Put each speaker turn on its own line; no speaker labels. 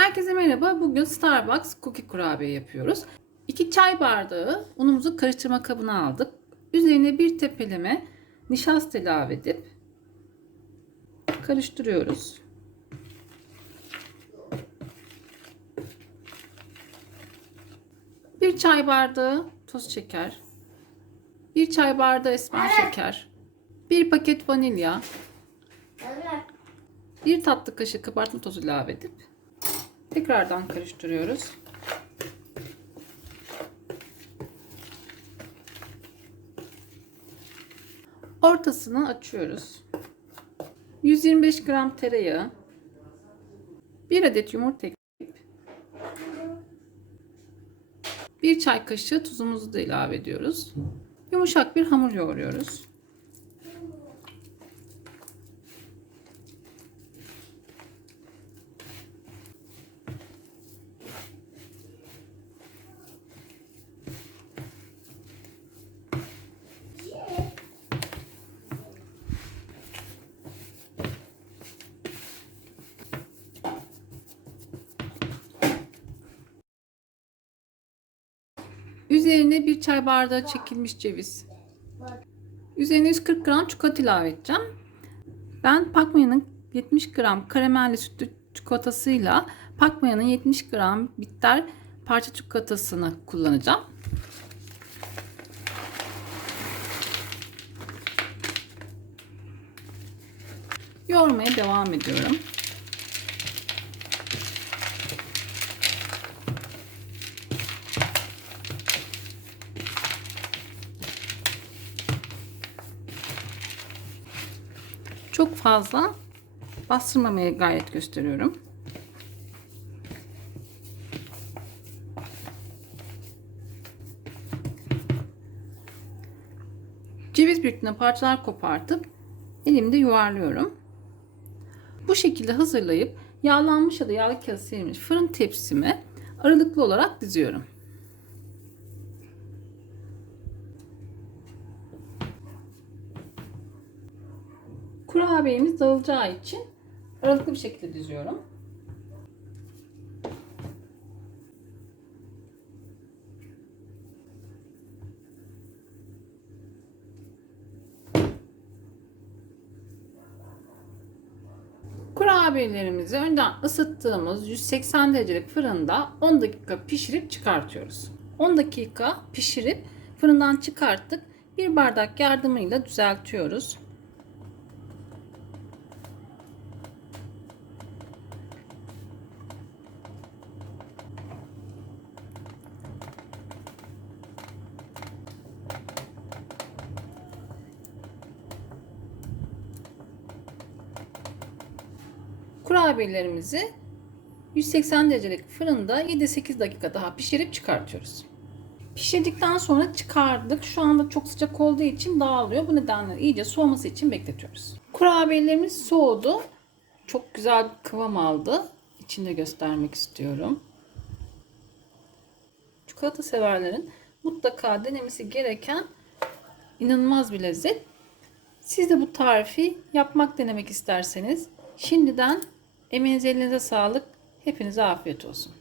Herkese merhaba. Bugün Starbucks cookie kurabiye yapıyoruz. 2 çay bardağı unumuzu karıştırma kabına aldık. Üzerine bir tepeleme nişasta ilave edip karıştırıyoruz. Bir çay bardağı toz şeker, bir çay bardağı esmer şeker, bir paket vanilya, bir tatlı kaşığı kabartma tozu ilave edip tekrardan karıştırıyoruz. Ortasını açıyoruz. 125 gram tereyağı, 1 adet yumurta ekleyip 1 çay kaşığı tuzumuzu da ilave ediyoruz. Yumuşak bir hamur yoğuruyoruz. Üzerine bir çay bardağı çekilmiş ceviz. Üzerine 140 gram çikolata ilave edeceğim. Ben Pakmaya'nın 70 gram karamelli sütlü çikolatasıyla Pakmaya'nın 70 gram bitter parça çikolatasını kullanacağım. Yoğurmaya devam ediyorum. Çok fazla bastırmamaya gayret gösteriyorum. Ceviz büyüklüğünde parçalar kopartıp elimde yuvarlıyorum. Bu şekilde hazırlayıp yağlanmış ya da yağlı kağıt serilmiş fırın tepsime aralıklı olarak diziyorum. Kurabiyemiz dağılacağı için aralıklı bir şekilde diziyorum. Kurabiyelerimizi önden ısıttığımız 180 derecelik fırında 10 dakika pişirip çıkartıyoruz. 10 dakika pişirip fırından çıkarttık. Bir bardak yardımıyla düzeltiyoruz. Kurabiyelerimizi 180 derecelik fırında 7-8 dakika daha pişirip çıkartıyoruz. Pişirdikten sonra çıkardık. Şu anda çok sıcak olduğu için dağılıyor. Bu nedenle iyice soğuması için bekletiyoruz. Kurabiyelerimiz soğudu. Çok güzel bir kıvam aldı. İçinde göstermek istiyorum. Çikolata severlerin mutlaka denemesi gereken inanılmaz bir lezzet. Siz de bu tarifi yapmak denemek isterseniz şimdiden emeğinize elinize sağlık. Hepinize afiyet olsun.